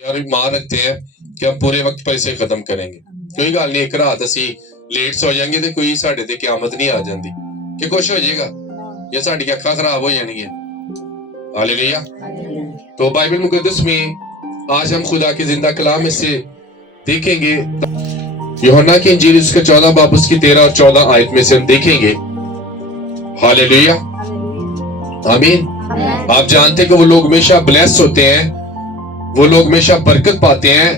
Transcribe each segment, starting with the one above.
اور ایمان رکھتے ہیں کہ ہم پورے وقت پر اسے ختم کریں گے. کوئی گل نہیں, ایک رات اسی لیٹ سو جائیں گے تو کوئی ساڈے تے قیامت نہیں آ جاندی کہ کچھ ہو جائے گا یا ساڈی اکھاں خراب ہو جانی ہیں. ہاللیلویا. تو بائبل مقدس میں آج ہم خدا کے زندہ کلام میں سے دیکھیں گے یوحنا کی انجیل اس کا 14 باب اس کی 13 اور 14 آیت میں سے ہم دیکھیں گے. ہاللیلویا, آمین. آپ جانتے کہ وہ لوگ ہمیشہ بلیس ہوتے ہیں, وہ لوگ ہمیشہ برکت پاتے ہیں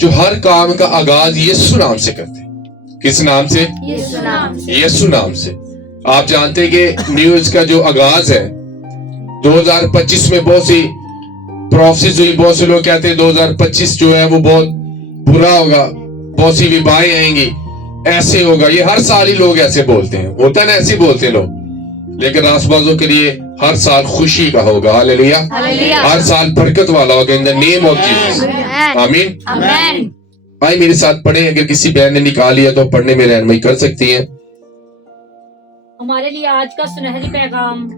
جو ہر کام کا آغاز یسوع نام سے کرتے ہیں. کس نام سے؟ یسوع نام سے. آپ جانتے کہ نیوز کا جو آغاز ہے 2025 میں بہت سی پروفیسیز ہوئی, بہت سے لوگ کہتے ہیں 2025 جو ہے وہ بہت برا ہوگا, بہت سی وبائیں آئیں گی, ایسے ہوگا. یہ ہر سال ہی لوگ ایسے بولتے ہیں, ہوتا ہے نا, ایسے بولتے ہیں لوگ, لیکن راست بازوں کے لیے ہر سال خوشی کا ہوگا. ہاللیلویا. ہر سال برکت والا ہوگا ان دی نیم آف جیسس. آمین. بھائی میرے ساتھ پڑھیں, اگر کسی بہن نے نکال لیا تو پڑھنے میں رہنمائی کر سکتی ہیں. ہمارے لیے آج کا سنہری پیغام,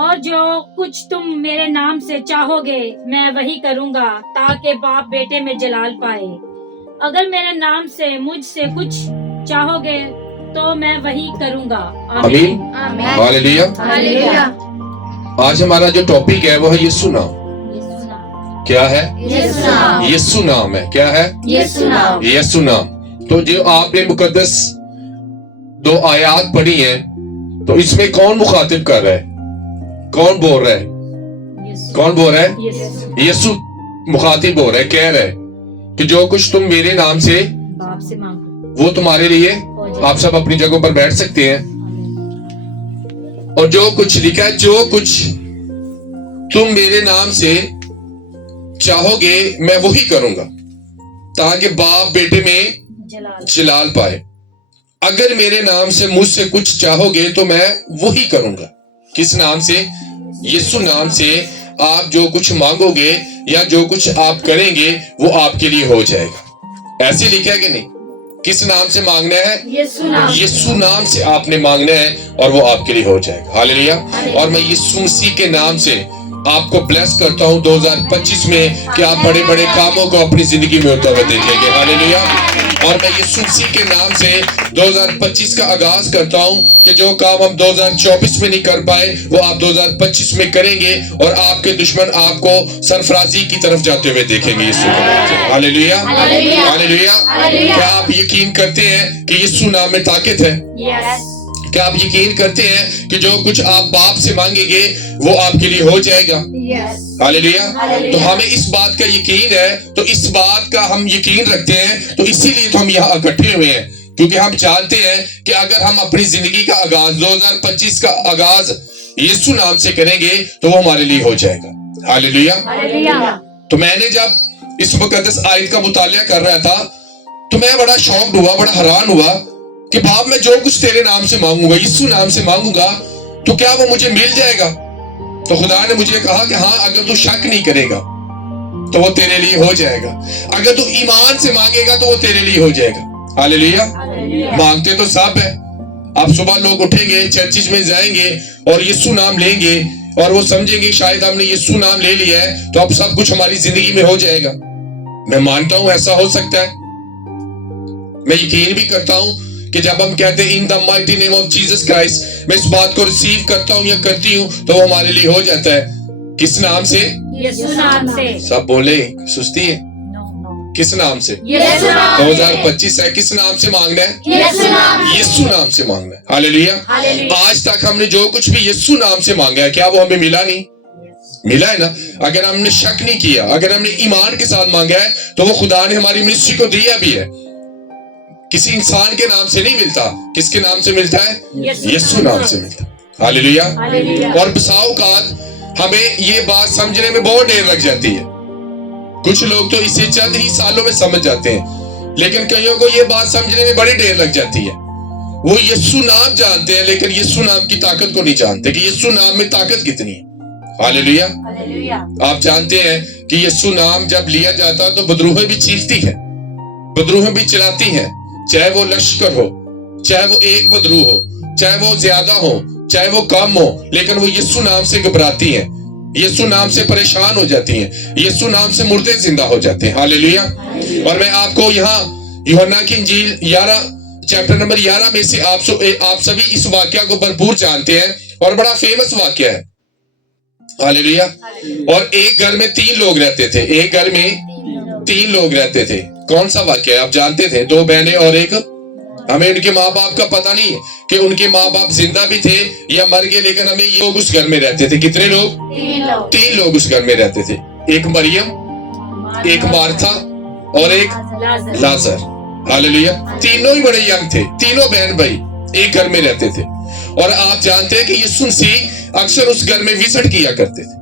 اور جو کچھ تم میرے نام سے چاہو گے میں وہی کروں گا تاکہ باپ بیٹے میں جلال پائے. اگر میرے نام سے مجھ سے کچھ چاہو گے تو میں وہی کروں گا. آمین. ہاللیلویا. آج ہمارا جو ٹاپک ہے وہ ہے یسوع نام. کیا ہے؟ یسوع نام ہے. کیا ہے؟ یسوع نام. تو جو آپ نے مقدس 2 آیات پڑھی ہیں تو اس میں کون مخاطب کر رہا ہے, کون بول رہا ہے, کون بول رہا ہے؟ یسوع مخاطب ہو رہا ہے, کہہ رہا ہے کہ جو کچھ تم میرے نام سے وہ تمہارے لیے. آپ سب اپنی جگہوں پر بیٹھ سکتے ہیں. اور جو کچھ لکھا ہے, جو کچھ تم میرے نام سے چاہو گے میں وہی کروں گا تاکہ باپ بیٹے میں جلال پائے. اگر میرے نام سے مجھ سے کچھ چاہو گے تو میں وہی کروں گا. کس نام سے؟ یسوع نام سے. آپ جو کچھ مانگو گے یا جو کچھ آپ کریں گے وہ آپ کے لیے ہو جائے گا. ایسے لکھا ہے کہ نہیں؟ کس نام سے مانگنا ہے؟ یسوع نام سے آپ نے مانگنا ہے اور وہ آپ کے لیے ہو جائے گا. ہاللیلویا. اور میں یسوع مسیح کے نام سے آپ کو بلیس کرتا ہوں 2025 میں کہ آپ بڑے بڑے کاموں کو اپنی زندگی میں ہوتا ہوا دیکھیں گے. ہاللیلویا. اور میں یسوع مسیح کے نام سے 2025 کا آغاز کرتا ہوں کہ جو کام ہم 2024 میں نہیں کر پائے وہ آپ 2025 میں کریں گے اور آپ کے دشمن آپ کو سرفرازی کی طرف جاتے ہوئے دیکھیں گے یسوع کے نام سے. ہاللیلویا. ہاللیلویا. کیا آپ یقین کرتے ہیں کہ یسوع نام میں طاقت ہے؟ کیا آپ یقین کرتے ہیں کہ جو کچھ آپ باپ سے مانگیں گے وہ آپ کے لیے ہو جائے گا؟ ہاللیلویا. تو ہمیں اس بات کا یقین ہے, تو اس بات کا ہم یقین رکھتے ہیں, تو اسی لیے تو ہم یہاں اکٹھے ہوئے ہیں, کیونکہ ہم جانتے ہیں کہ اگر ہم اپنی زندگی کا آغاز 2025 کا آغاز یسوع نام سے کریں گے تو وہ ہمارے لیے ہو جائے گا. ہاللیلویا. تو میں نے جب اس مقدس آیت کا مطالعہ کر رہا تھا تو میں بڑا شوقڈ ہوا, بڑا حیران ہوا کہ باپ میں جو کچھ تیرے نام سے مانگوں گا, یسوع نام سے مانگوں گا, تو کیا وہ مجھے مل جائے گا؟ تو خدا نے مجھے کہا کہ ہاں, اگر تو شک نہیں کرے گا تو وہ تیرے لیے ہو جائے گا. اگر تو ایمان سے مانگے گا تو وہ تیرے لیے ہو جائے گا. ہاللیلویا. مانگتے تو سب ہے. آپ صبح لوگ اٹھیں گے, چرچز میں جائیں گے اور یسوع نام لیں گے اور وہ سمجھیں گے شاید ہم نے یسوع نام لے لیا ہے تو اب سب کچھ ہماری زندگی میں ہو جائے گا. میں مانتا ہوں ایسا ہو سکتا ہے. میں یقین بھی کرتا ہوں کہ جب ہم کہتے ہیں in the mighty name of Jesus Christ, میں اس بات کو ریسیو کرتا ہوں یا کرتی ہوں تو وہ ہمارے لیے ہو جاتا ہے. کس نام سے؟ یسوع نام سے. سب بولے, سستی ہے. کس نام سے؟ 2025 ہے, کس نام سے مانگنا ہے؟ یسوع نام سے مانگنا ہے. ہاللیلویا. آج تک ہم نے جو کچھ بھی یسوع نام سے مانگا ہے کیا وہ ہمیں ملا نہیں؟ ملا ہے نا. اگر ہم نے شک نہیں کیا, اگر ہم نے ایمان کے ساتھ مانگا ہے تو وہ خدا نے ہماری منسٹری کو دیا بھی ہے. کسی انسان کے نام سے نہیں ملتا. کس کے نام سے ملتا ہے؟ یسوع نام سے ملتا ہے. ہاللیلویا. اور بسا اوقات ہمیں یہ بات سمجھنے میں بہت دیر لگ جاتی ہے. کچھ لوگ تو اسے چند ہی سالوں میں سمجھ جاتے ہیں, لیکن کئیوں کو یہ بات سمجھنے میں بڑی دیر لگ جاتی ہے. وہ یسوع نام جانتے ہیں لیکن یسوع نام کی طاقت کو نہیں جانتے کہ یسوع نام میں طاقت کتنی ہے. ہاللیلویا. آپ جانتے ہیں کہ یسوع نام جب لیا جاتا تو بدروہیں بھی چیختی ہیں, بدروہیں بھی چلاتی ہیں, چاہے وہ لشکر ہو, چاہے وہ ایک بدروح ہو, چاہے وہ زیادہ ہو, چاہے وہ کم ہو, لیکن وہ یسوع نام سے گھبراتی ہیں. یسوع نام سے پریشان ہو جاتی ہیں, یسوع نام سے مردے زندہ ہو جاتے ہیں. ہاللیلویا. اور میں آپ کو یہاں یوحنا کی انجیل 11 چیپٹر نمبر 11 میں سے آپ سبھی اس واقعہ کو بھرپور جانتے ہیں اور بڑا فیمس واقعہ ہے. ہاللیلویا. اور ایک گھر میں 3 لوگ رہتے تھے, ایک گھر میں 3 لوگ رہتے تھے. کون سا واقعہ ہے آپ جانتے تھے؟ 2 بہنیں اور ایک. ہمیں ان کے ماں باپ کا پتہ نہیں کہ ان کے ماں باپ زندہ بھی تھے یا مر گئے, لیکن ہمیں یہ لوگ اس گھر میں رہتے تھے. کتنے لوگ؟ 3 لوگ اس گھر میں رہتے تھے. ایک مریم, ایک مارتھا اور ایک لازر. ہاللیلویا. تینوں ہی بڑے ینگ تھے, تینوں بہن بھائی ایک گھر میں رہتے تھے. اور آپ جانتے ہیں کہ یسوع مسیح اکثر اس گھر میں وزٹ کیا کرتے تھے.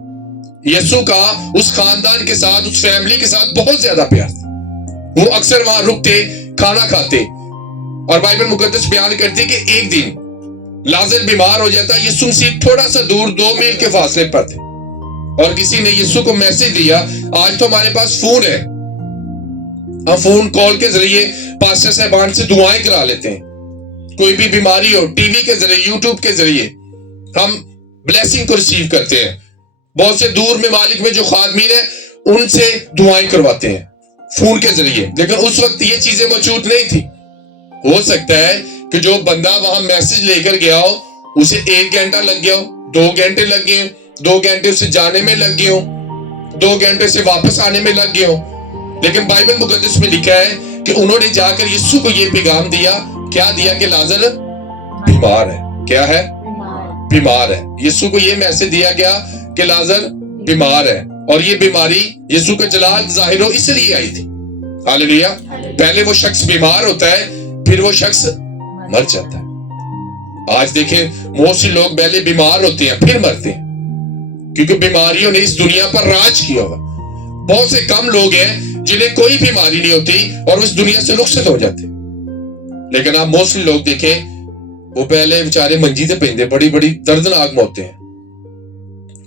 یسوع کا اس خاندان کے ساتھ, اس فیملی کے ساتھ بہت زیادہ پیار تھا. وہ اکثر وہاں رکتے, کھانا کھاتے. اور بائبل مقدس بیان کرتی کہ ایک دن لازر بیمار ہو جاتا. یسوع مسیح تھوڑا سا دور 2 میل کے فاصلے پر تھے اور کسی نے یسوع کو میسج دیا. آج تو ہمارے پاس فون ہے, ہم فون کال کے ذریعے پاسٹر صاحبان سے دعائیں کرا لیتے ہیں. کوئی بھی بیماری ہو, ٹی وی کے ذریعے, یوٹیوب کے ذریعے ہم بلیسنگ کو ریسیو کرتے ہیں. بہت سے دور ممالک میں جو خادمین ہیں ان سے دعائیں کرواتے ہیں فون کے ذریعے. لیکن اس وقت یہ چیزیں موجود نہیں تھی. ہو سکتا ہے کہ جو بندہ وہاں میسج لے کر گیا ہو اسے 1 گھنٹہ لگ گیا ہو, 2 گھنٹے لگ گئے ہوں, 2 گھنٹے اسے جانے میں لگ گئے ہوں, 2 گھنٹے سے واپس آنے میں لگ گئے ہوں. لیکن بائبل مقدس میں لکھا ہے کہ انہوں نے جا کر یسوع کو یہ پیغام دیا. کیا دیا؟ کہ لازر بیمار ہے. کیا ہے؟ بیمار ہے. یسوع کو یہ میسج دیا گیا کہ لازر بیمار ہے. اور یہ بیماری یسوع کا جلال ظاہر ہو اس لیے آئی تھی. ہاللیلویا. پہلے وہ شخص بیمار ہوتا ہے, پھر وہ شخص مر جاتا ہے. آج دیکھیں بہت سے لوگ پہلے بیمار ہوتے ہیں پھر مرتے ہیں, کیونکہ بیماریوں نے اس دنیا پر راج کیا ہوا. بہت سے کم لوگ ہیں جنہیں کوئی بیماری نہیں ہوتی اور اس دنیا سے رخصت ہو جاتے. لیکن آپ موسٹلی لوگ دیکھیں وہ پہلے بیچارے منجی تے پیندے, بڑی بڑی دردناک موتیں ہیں.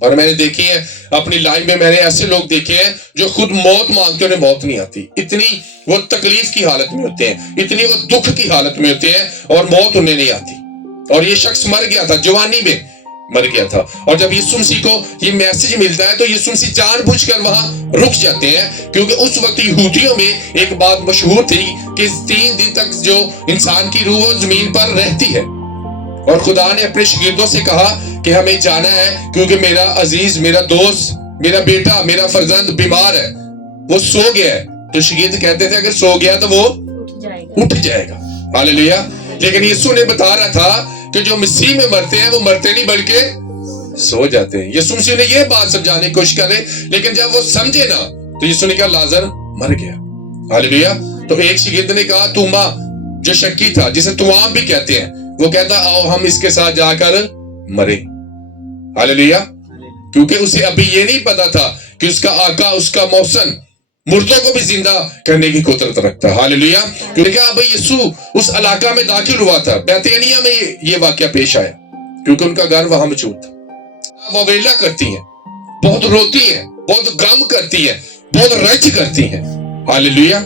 اور میں نے دیکھی ہے اپنی لائف میں, میں نے ایسے لوگ دیکھے ہیں جو خود موت مانگتے انہیں موت نہیں آتی. اتنی وہ تکلیف کی حالت میں ہوتے ہیں, اتنی وہ دکھ کی حالت میں ہوتے ہیں اور موت انہیں نہیں آتی. اور یہ شخص مر گیا تھا, جوانی میں مر گیا تھا. اور جب یسوع مسیح کو یہ میسج ملتا ہے تو یسوع مسیح جان بوجھ کر وہاں رک جاتے ہیں, کیونکہ اس وقت یہودیوں میں ایک بات مشہور تھی کہ 3 دن تک جو انسان کی روح زمین پر رہتی ہے. اور خدا نے اپنے شاگردوں سے کہا کہ ہمیں جانا ہے کیونکہ میرا عزیز, میرا دوست, میرا بیٹا, میرا فرزند بیمار ہے, وہ سو گیا ہے. تو شاگرد کہتے تھے اگر سو گیا تو وہ اٹھ جائے گا. ہاللیلویا. لیکن یسوع نے بتا رہا تھا کہ جو مسیح میں مرتے ہیں وہ مرتے نہیں بلکہ سو جاتے ہیں. یسوع مسیح نے یہ بات سمجھانے کی کوشش کرے, لیکن جب وہ سمجھے نا تو یسوع نے کہا لازر مر گیا. ہاللیلویا. تو ایک شاگرد نے کہا توما, جو شکی تھا, جسے توام بھی کہتے ہیں, وہ کہتا آؤ ہم اس کے ساتھ جا کر مرے. ہاللیلویا. کیونکہ اسے ابھی یہ نہیں پتا تھا کہ اس کا آقا, اس کا محسن مردوں کو بھی زندہ کرنے کی قدرت رکھتا ہے. ہاللیلویا. کیونکہ اب یسوع اس علاقہ میں داخل ہوا تھا, بیتھینیہ میں یہ واقعہ پیش آیا کیونکہ ان کا گھر وہاں موجود تھا. وہ ویلا کرتی ہیں, بہت روتی ہیں, بہت غم کرتی ہیں, بہت رنج کرتی ہیں. ہاللیلویا.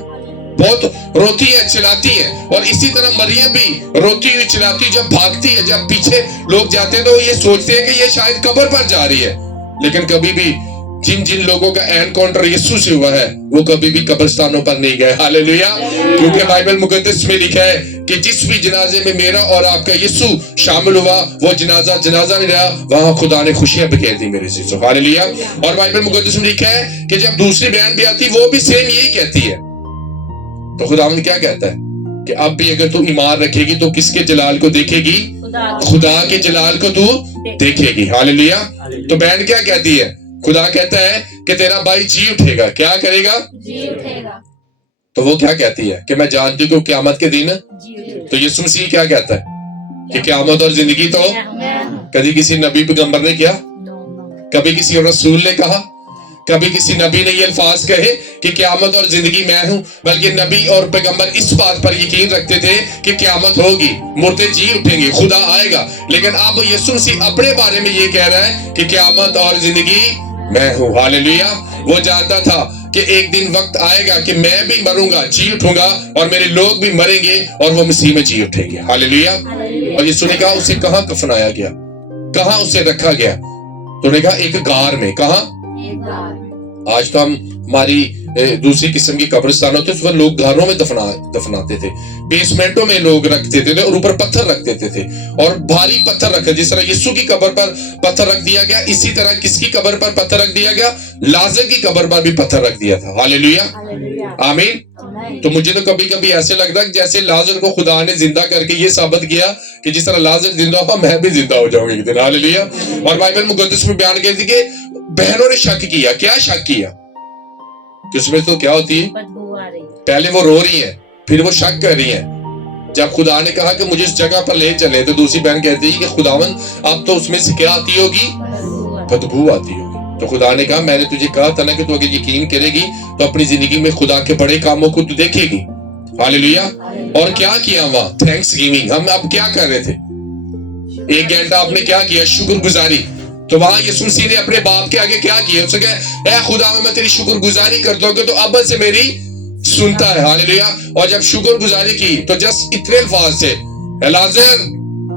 بہت روتی ہے, چلاتی ہے. اور اسی طرح مریم بھی روتی ہوئی چلاتی, جب بھاگتی ہے, جب پیچھے لوگ جاتے ہیں تو یہ سوچتے ہیں کہ یہ شاید قبر پر جا رہی ہے. لیکن کبھی بھی جن لوگوں کا انکاؤنٹر یسوع سے ہوا ہے وہ کبھی بھی قبرستانوں پر نہیں گئے. ہاللیلویا. کیونکہ بائبل مقدس میں لکھا ہے کہ جس بھی جنازے میں میرا اور آپ کا یسوع شامل ہوا وہ جنازہ نہیں رہا, وہاں خدا نے خوشیاں بکھیر دی میرے عزیزو. ہاللیلویا. اور بائبل مقدس میں لکھا ہے کہ جب دوسری بہن بھی آتی وہ بھی سیم یہی کہتی ہے. تو خداوند کیا کہتا ہے کہ اب بھی اگر تو ایمان رکھے گی تو کس کے جلال کو دیکھے گی؟ خدا کے جلال کو تو دیکھے گی. ہاللیلویا. تو بہن کیا کہتی ہے؟ خدا کہتا ہے کہ تیرا بھائی جی اٹھے گا. کیا کرے گا؟ جی اٹھے گا. تو وہ کیا کہتی ہے کہ میں جانتی ہوں قیامت کے دن. تو یسوع مسیح کیا کہتا ہے کہ قیامت اور زندگی تو کبھی کسی نبی پیغمبر نے کیا, کبھی کسی رسول نے کہا, کبھی کسی نبی نے یہ الفاظ کہے کہ قیامت اور زندگی میں ہوں, بلکہ نبی اور پیغمبر اس بات پر یقین رکھتے تھے کہ قیامت ہوگی, مردے جی اٹھیں گے, خدا آئے گا. لیکن اب یسوع مسیح اپنے بارے میں یہ کہہ رہا ہے کہ قیامت اور زندگی میں ہوں. ہاللیلویا. وہ جانتا تھا کہ ایک دن وقت آئے گا کہ میں بھی مروں گا, جی اٹھوں گا, اور میرے لوگ بھی مریں گے اور وہ مسیح میں جی اٹھیں گے. ہاللیلویا. اور یسوع نے کہا اسے کہاں کفنایا گیا, کہاں اسے رکھا گیا؟ تو نے کہا ایک غار میں. کہاں؟ آج تو ہماری دوسری قسم کی قبرستان ہوتے، اس وقت لوگ گھروں میں دفناتے تھے، بیسمنٹوں میں لوگ رکھتے تھے اور اوپر پتھر رکھ دیتے تھے اور بھاری پتھر رکھے. جس طرح یسوع کی قبر پر پتھر رکھ دیا گیا، اسی طرح کس کی قبر پر پتھر رکھ دیا گیا؟ لازر کی قبر پر بھی پتھر رکھ دیا تھا. ہاللیلویہ، آمین. تو مجھے تو کبھی کبھی ایسے لگتا ہے جیسے لازر کو خدا نے زندہ کر کے یہ ثابت کیا کہ جس طرح لازر زندہ ہوا میں بھی زندہ ہو جاؤں گا ایک دن. ہاللیلویہ. اور بائبل مقدس میں بیان کہتی کہ بہنوں نے شک کیا. کیا شک کیا؟ کہ اس میں تو کیا ہوتی ہے؟ پہلے وہ رو رہی ہیں، پھر وہ شک کر رہی ہیں. جب خدا نے کہا کہ مجھے اس جگہ پر لے چلے تو دوسری بہن کہتی ہے کہ خداوند اب تو اس میں سے کیا آتی ہوگی؟ بدبو آتی ہوگی. تو خدا نے کہا میں نے تجھے کہا تھا نا کہ تو اگر یقین کرے گی تو اپنی زندگی میں خدا کے بڑے کاموں کو تو دیکھے گی. ہاللیلویہ. اور کیا کیا وہاں؟ Thanks giving. ہم اب کیا کر رہے تھے؟ 1 گھنٹہ آپ نے کیا کیا؟ شکر گزاری. تو وہاں یسوع مسیح نے اپنے باپ کے آگے کیا کیا؟ اس نے کہا اے خدا میں تیری شکر گزاری کرتا ہوں کہ تو اب سے میری سنتا ہے. ہاللیلویہ. اور جب شکر گزاری کی تو جسٹ اتنے الفاظ سے لازر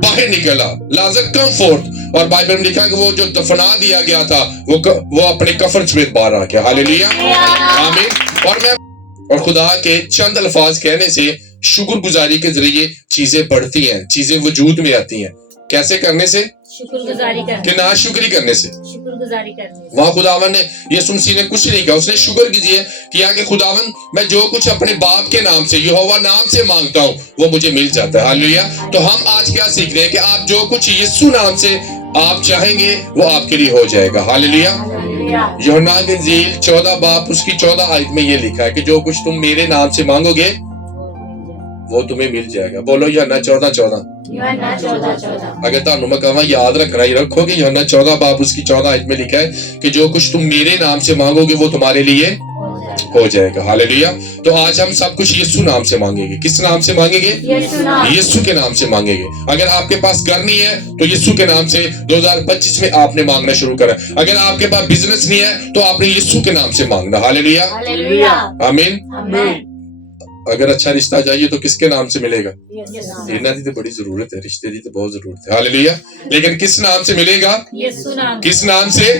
باہر نکلا، لازر کم فورتھ. اور بائبل میں لکھا کہ وہ جو دفنا دیا گیا تھا وہ اپنے کفن سمیت باہر آ گیا. ہاللیلویہ، آمین. اور خدا کے چند الفاظ کہنے سے شکر گزاری کے ذریعے چیزیں بڑھتی ہیں، چیزیں وجود میں آتی ہیں. کیسے کرنے سے؟ شکر گزاری کرنے، کہ نا شکری کرنے سے. شکر گزاری کرنے. وہاں خداوند نے یسوع مسیح نے کچھ نہیں کہا، اس نے شکر کیا کہ خداوند میں جو کچھ اپنے باپ کے نام سے، یہوہ نام سے مانگتا ہوں وہ مجھے مل جاتا ہے. ہاللیلویہ. تو ہم آج کیا سیکھ رہے ہیں کہ آپ جو کچھ یسوع نام سے آپ چاہیں گے وہ آپ کے لیے ہو جائے گا. ہاللیلویہ. یوحنا کی انجیل 14 باب اس کی 14 آیت میں یہ لکھا ہے کہ جو کچھ تم میرے نام سے مانگو گے وہ تمہیں مل جائے گا. بولو یوحنا 14:14. اگر تانوں میں کہاں یاد رکھنا ہی رکھو گے، یوحنا 14 باب اس کی 14 آیت میں لکھا ہے کہ جو کچھ تم میرے نام سے مانگو گے وہ تمہارے لیے ہو جائے گا. ہاللیلویہ. تو آج ہم سب کچھ یسوع نام سے مانگیں گے. کس نام سے مانگیں گے؟ یسوع کے نام سے مانگیں گے. اگر آپ کے پاس گھر نہیں ہے تو یسوع کے نام سے 2025 میں آپ نے مانگنا شروع کرا. اگر آپ کے پاس بزنس نہیں ہے تو آپ نے یسوع کے نام سے مانگنا. ہاللیلویہ، آمین. اگر اچھا رشتہ چاہیے تو کس کے نام سے ملے گا؟ انہاں دی تو بڑی ضرورت ہے، رشتے دی تو بہت ضرورت ہے. ہاللیلویہ. لیکن کس نام سے ملے گا؟ کس نام سے؟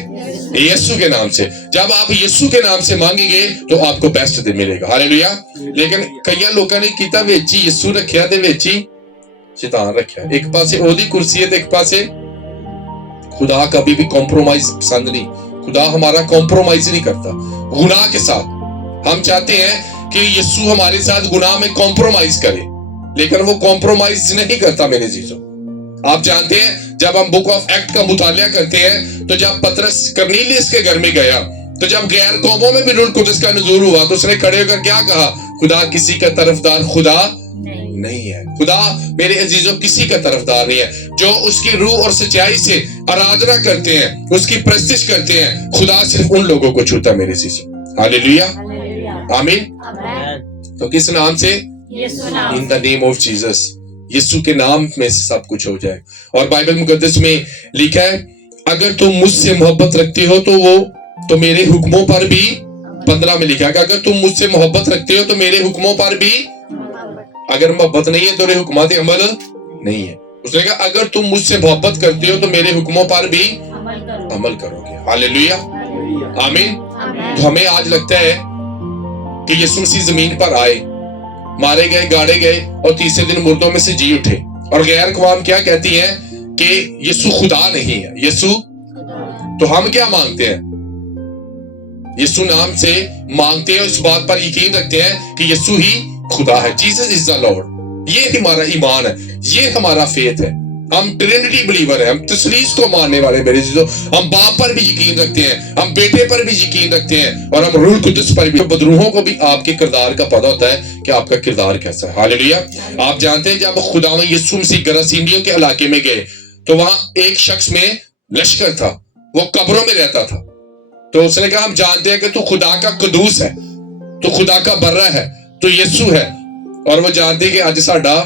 یسوع کے نام سے. جب آپ یسوع کے نام سے مانگیں گے تو آپ کو بیسٹ دن ملے گا. ہاللیلویہ. لیکن کئی لوگوں نے کیتا ویچی یسوع رکھیا تے ویچی شیطان رکھیا. ایک پاسے اودی کرسی ہے تے ایک پاسے خدا. کبھی بھی کمپرومائز پسند نہیں. خدا ہمارا کمپرومائز نہیں کرتا گناہ کے ساتھ. ہم چاہتے ہیں کہ یسوع ہمارے ساتھ گناہ میں کمپرومائز کرے، لیکن وہ کمپرومائز نہیں کرتا. میرے عزیزوں، آپ جانتے ہیں جب ہم بک آف ایکٹ کا مطالعہ کرتے ہیں تو جب پطرس کرنیلیس کے گھر میں گیا تو جب غیر قوموں میں بھی روح القدس کا نزول ہوا تو اس نے کھڑے ہو کر کیا کہا؟ خدا کسی کا طرفدار خدا نہیں ہے. خدا میرے عزیزوں کسی کا طرفدار نہیں ہے. جو اس کی روح اور سچائی سے آرادھنا کرتے ہیں، اس کی پرستش کرتے ہیں، خدا صرف ان لوگوں کو چھوتا. میرے عزیزوں، ہاللیلویہ، آمین. تو کس نام سے؟ ان دا نیم آف جیسس. یسوع کے نام میں سے سب کچھ ہو جائے. اور بائبل مقدس میں لکھا ہے اگر تم مجھ سے محبت رکھتے ہو تو میرے حکموں پر بھی. 15 میں لکھا ہے کہ اگر تم مجھ سے محبت رکھتے ہو تو میرے حکموں پر بھی. اگر محبت نہیں ہے تو میرے حکمات عمل نہیں ہے. اس نے کہا اگر تم مجھ سے محبت کرتے ہو تو میرے حکموں پر بھی عمل کرو گے. ہاللیلویہ، آمین. تو ہمیں آج لگتا ہے کہ یسوع مسیح زمین پر آئے، مارے گئے، گاڑے گئے اور تیسرے دن مردوں میں سے جی اٹھے. اور غیر قوم کیا کہتی ہیں؟ کہ یسوع خدا نہیں ہے. یسوع. تو ہم کیا مانگتے ہیں؟ یسوع نام سے مانگتے ہیں، اس بات پر یقین رکھتے ہیں کہ یسوع ہی خدا ہے. Jesus is the lord. یہ ہمارا ایمان ہے، یہ ہمارا فیتھ ہے. ہم ٹرینٹی بلیور ہیں، ہم تثلیث کو ماننے والے. میرے عزیزو، ہم باپ پر بھی یقین رکھتے ہیں، ہم بیٹے پر بھی یقین رکھتے ہیں اور ہم روح القدس پر بھی. بدروحوں کو بھی آپ کے کردار کا پتہ ہوتا ہے کہ آپ کا کردار کیسا ہے. ہاللیلویہ. آپ جانتے ہیں جب خداوند یسوع مسیح گراسینیوں کے علاقے میں گئے تو وہاں ایک شخص میں لشکر تھا، وہ قبروں میں رہتا تھا. تو اس نے کہا ہم جانتے ہیں کہ تو خدا کا قدوس ہے، تو خدا کا برہ ہے، تو یسوع ہے. اور وہ جانتے ہیں کہ آج ساڈا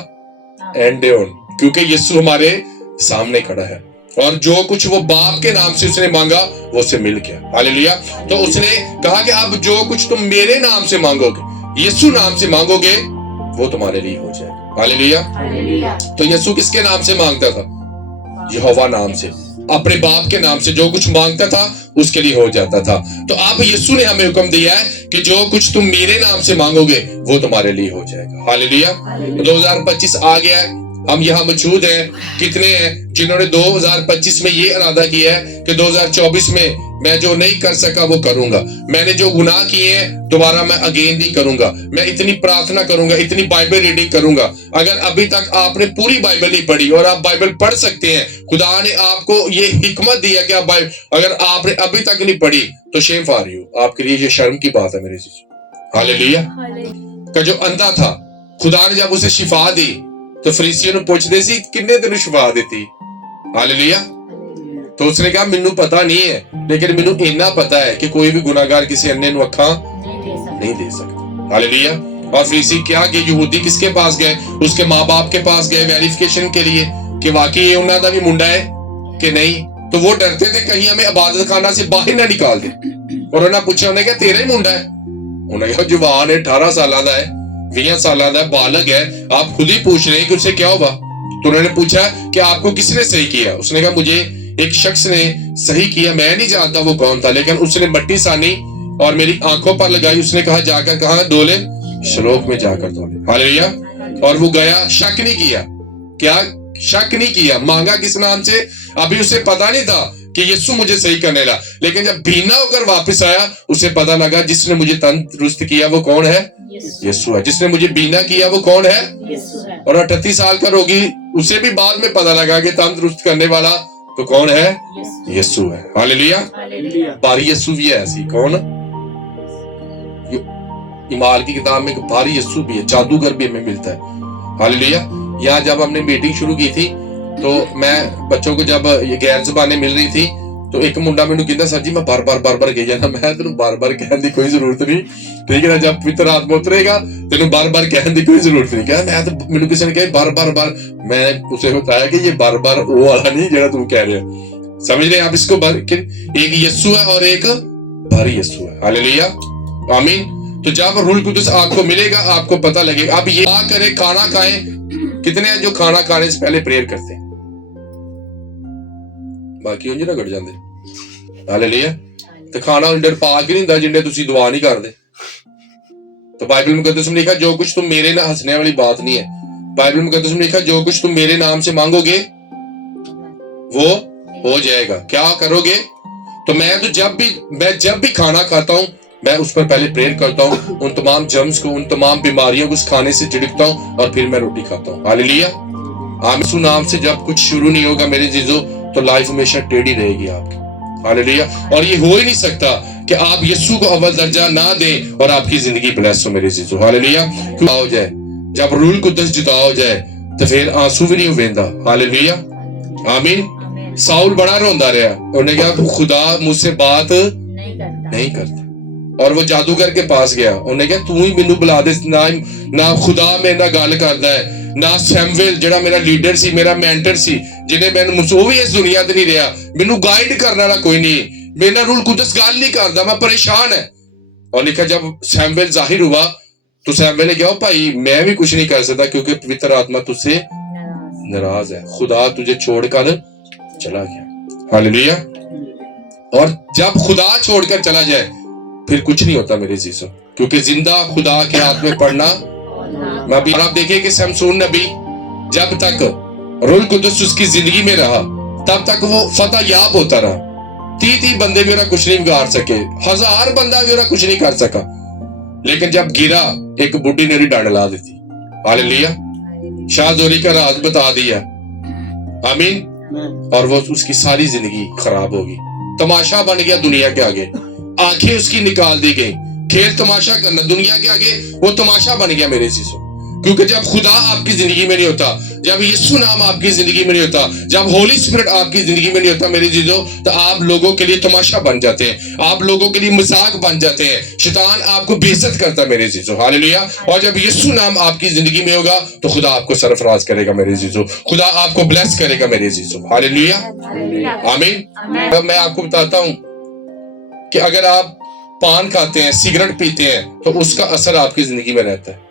اینڈ ہے کیونکہ یسوع ہمارے سامنے کھڑا ہے. اور جو کچھ وہ باپ کے نام سے اس نے مانگا وہ اسے مل گیا. ہاللیلویہ. تو اس نے کہا کہ اب جو کچھ تم میرے نام سے مانگو گے، یسوع نام سے مانگو گے، وہ تمہارے لیے ہو جائے گا. ہاللیلویہ. تو یسوع کس کے نام سے مانگتا تھا؟ یہوہ نام سے. اپنے باپ کے نام سے جو کچھ مانگتا تھا اس کے لیے ہو جاتا تھا. تو اب یسوع نے ہمیں حکم دیا ہے کہ جو کچھ تم میرے نام سے مانگو گے وہ تمہارے لیے ہو جائے گا. ہاللیلویا. 2025 آ گیا ہے, ہم یہاں موجود ہیں. کتنے ہیں جنہوں نے 2025 میں یہ ارادہ کیا ہے کہ 2024 میں جو نہیں کر سکا وہ کروں گا, میں نے جو گناہ کیے ہیں دوبارہ میں اگین نہیں کروں گا, میں اتنی پرارتھنا کروں گا, اتنی بائبل ریڈنگ کروں گا. اگر ابھی تک آپ نے پوری بائبل نہیں پڑھی اور آپ بائبل پڑھ سکتے ہیں, خدا نے آپ کو یہ حکمت دیا کہ اگر آپ نے ابھی تک نہیں پڑھی تو شیم فار یو, آپ کے لیے یہ شرم کی بات ہے میرے جی. ہاللیلویا. کہ جو اندھا تھا خدا نے جب اسے شفا دی تو فریسیوں نے پوچھتے سی کنے تینوں شفا دیتی. ہاللیلویا. تو اس نے کہا مینوں پتا نہیں ہے لیکن مینوں اتنا پتا ہے کہ کوئی بھی گناہگار کسی اندھے نوں اکھاں نہیں دے سکتا. ہاللیلویا. اور فریسی کیا کہ یہودی کس کے پاس گئے, اس کے ماں باپ کے پاس گئے ویریفیکیشن کے لیے کہ واقعی یہ انہوں دا بھی منڈا ہے کہ نہیں. تو وہ ڈرتے تھے کہیں ہمیں عبادت خانہ سے باہر نہ نکال دے. اور انہوں نے پوچھا, انہوں نے کہا تیرا ہی منڈا ہے. انہوں نے کہا جوان ہے, 18 سالہ دا ہے, 20 سالہ دا ہے, بالغ ہے, آپ خود ہی پوچھ رہے ہیں کہ اسے کیا ہوگا. تو انہوں نے پوچھا کہ آپ کو کس نے صحیح کیا. اس نے کہا مجھے ایک شخص نے صحیح کیا, میں نہیں جانتا وہ کون تھا, لیکن اس نے مٹی سانی اور میری آنکھوں پر لگائی. اس نے کہا جا کر کہاں دولے, شلوک میں جا کر دولے. ہاللیلویا. اور وہ گیا, شک نہیں کیا. کیا شک نہیں کیا. مانگا کس نام سے ابھی اسے پتا نہیں تھا کہ یسوع مجھے صحیح کرنے لگا, لیکن جب بینا ہو کر واپس آیا اسے پتا لگا جس نے مجھے تندرست کیا وہ کون ہے, یسوع ہے. جس نے مجھے بینا کیا وہ کون ہے, اور 38 سال کا روگی, اسے بھی بعد میں پتا لگا کہ تندرست کرنے والا تو کون ہے, یسوع ہے. ہاللیلویا. باری یسوع بھی ہے ایسی. کون, ایمال کی کتاب میں باری یسوع بھی ہے, جادوگر بھی ہمیں ملتا ہے. ہاللیلویا. یہاں جب ہم نے میٹنگ شروع کی تھی تو میں بچوں کو جب یہ غیر زبانیں مل رہی تھی تو ایک منڈا میں کہتا سر جی میں بار بار کہی جانا. میں تینوں بار بار کہنے دی کوئی ضرورت نہیں, ٹھیک ہے نا. جب پوتر آتما اترے گا تینوں بار بار کہنے دی کوئی ضرورت نہیں. کہا میں تو مینوں کسی نے کہا بار میں اسے بتایا کہ یہ بار وہ والا نہیں جڑا تم کہہ رہے ہو. سمجھ رہے ہیں آپ اس کو, ایک یسوع ہے اور ایک بھاری یسوع ہے. ہاللیلویا. آمین. تو جب روح القدس آپ کو ملے گا آپ کو پتہ لگے گا. اب یہ کریں کھانا کھائیں, کتنے ہیں جو کھانا کھانے سے پہلے پریئر کرتے ہیں, باقی انج نہ گڑ جاندے. ہاللیلویا. تو کھانا انڈر پاک ہی نہیں ہوندا جنڈے تسی دعا نہیں کردے. تو بائبل مقدس میں لکھا جو کچھ تم میرے نام, ہنسنے والی بات نہیں ہے, بائبل مقدس میں لکھا جو کچھ تم میرے نام سے مانگو گے وہ ہو جائے گا. کیا کرو گے؟ تو میں جب بھی کھانا کھاتا ہوں میں اس پر پہلے پریئر کرتا ہوں, ان تمام جرمز کو, ان تمام بیماریوں کو اس کھانے سے جھڑکتا ہوں اور پھر میں روٹی کھاتا ہوں. ہاللیلویا. یسوع نام سے جب کچھ شروع نہیں ہوگا میرے عزیزو تو لائف ہمیشہ ٹیڑھی رہے گی آپ کی. ہاللیلویا. اور یہ ہو ہی نہیں سکتا کہ آپ یسوع کو اول درجہ نہ دیں اور آپ کی زندگی بلیس ہو میرے عزیزو. ہاللیلویا. کیوں ہو جائے, جب روح القدس جدا ہو جائے تو پھر آنسو بھی نہیں ویندا. ہاللیلویا. آمین. ساؤل بڑا روندا رہا, انہوں نے کہا خدا مجھ سے بات نہیں کرتا, اور وہ جادوگر کے پاس گیا. انہوں نے کہا تو ہی مینوں بلا دے, نہ خدا میرے نال گل کردا ہے, نہ سیمویل جڑا میرا لیڈر سی, میرا مینٹر سی, جنہیں میں وہ بھی اس دنیا تے نہیں رہا, مینوں گائیڈ کرنے والا کوئی نہیں, میرا روح القدس گل نہیں کردا, میں پریشان ہے. اور لکھا جب سیمویل ظاہر ہوا تو سیمویل نے کہا بھائی میں بھی کچھ نہیں کر سکتا کیونکہ پوتر آتما تجھ سے ناراض ہے, خدا تجھے چھوڑ کر چلا گیا. ہاللیلویا. اور جب خدا چھوڑ کر چلا جائے پھر کچھ نہیں ہوتا میرے عزیزو, کیونکہ زندہ خدا کے ہاتھ میں پڑھنا. میں ابھی آپ دیکھیں کہ سمسون نبی جب تک روح القدس اس کی زندگی میں رہا تب تک وہ فتح یاب ہوتا رہا. 30 بندے بھی انہیں کچھ نہیں بگاڑ سکے, 1000 بندہ بھی انہیں کچھ نہیں کر سکا, لیکن جب گرا ایک بڈھی نے ڈانڈ لا دی تھی. ہاللیلویا. شاہ زوری کا راز بتا دیا. آمین. اور وہ اس کی ساری زندگی خراب ہوگی, تماشا بن گیا دنیا کے آگے, آنکھیں اس کی نکال دی گئی, کھیل تماشا کرنا دنیا کے آگے وہ تماشا بن گیا میرے عزیزو. کیونکہ جب خدا آپ کی زندگی میں نہیں ہوتا, جب یسوع نام آپ کی زندگی میں نہیں ہوتا, جب ہولی اسپرٹ آپ کی زندگی میں نہیں ہوتا میرے عزیزو, تو آپ لوگوں کے لیے تماشا بن جاتے ہیں, آپ لوگوں کے لیے مذاق بن جاتے ہیں, شیطان آپ کو بے عزت کرتا ہے میرے عزیزو. ہاللیلویا. اور جب یسوع نام آپ کی زندگی میں ہوگا تو خدا آپ کو سرفراز کرے گا میرے عزیزو, خدا آپ کو بلیس کرے گا میرے عزیزو. ہاللیلویا. آمین. اب میں آپ کو بتاتا ہوں کہ اگر آپ پان کھاتے ہیں, سگریٹ پیتے ہیں تو اس کا اثر آپ کی زندگی میں رہتا ہے.